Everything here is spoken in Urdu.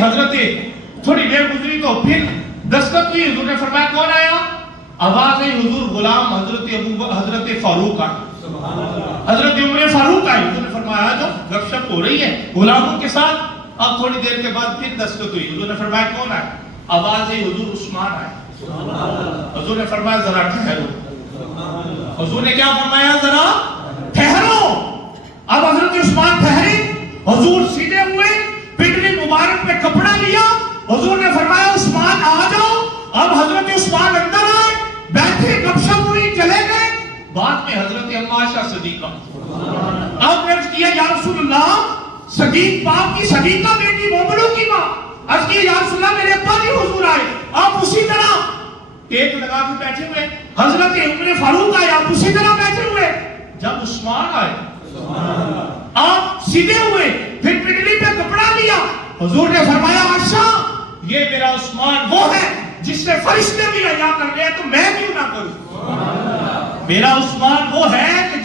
حضرت تھوڑی دیر گزری تو پھر دستک ہوئی، حضور نے فرمایا کون آیا؟ آواز ہے حضور غلام حضرت فاروق آئے، حضرت عمر فاروق آئے۔ حضور نے فرمایا جو گپ شپ ہو رہی ہے غلاموں کے ساتھ۔ اب تھوڑی دیر کے بعد پھر دستک ہوئی، حضور نے فرمایا کون آئے؟ آواز ہے حضور عثمان آئے۔ حضور نے فرمایا ذرا ٹھہرو۔ حضور نے کیا فرمایا؟ ذرا ٹھہرو۔ اب حضرت عثمان ٹھہرے، حضور سیدھے ہوئے، پگڑی مبارک پہ کپڑا لیا، حضور نے فرمایا عثمان آ جاؤ۔ اب حضرت عثمان اندر آئے، بیٹھے، گپ شپ ہوئی، چلے گئے۔ بعد میں حضرت عائشہ صدیقہ اب عرض کیا یا رسول اللہ، صدیق باپ کی صدیقہ بیٹی مومنوں کی ماں، عرض کیا یا رسول اللہ میرے ابا جی حضور آئے، آپ اسی طرح ٹیک لگا کے بیٹھے ہوئے۔ حضرت عمر فاروق آئے، آپ اسی طرح بیٹھے ہوئے۔ جب عثمان آئے آپ سیدھے ہوئے، پھر پگڑی پہ کپڑا لیا، حضور نے فرمایا عائشہ یہ میرا عثمان وہ ہے جس سے فرشتے بھی حیا کر رہے ہیں، تو میں کیوں نہ کروں؟ میرا عثمان وہ ہے کہ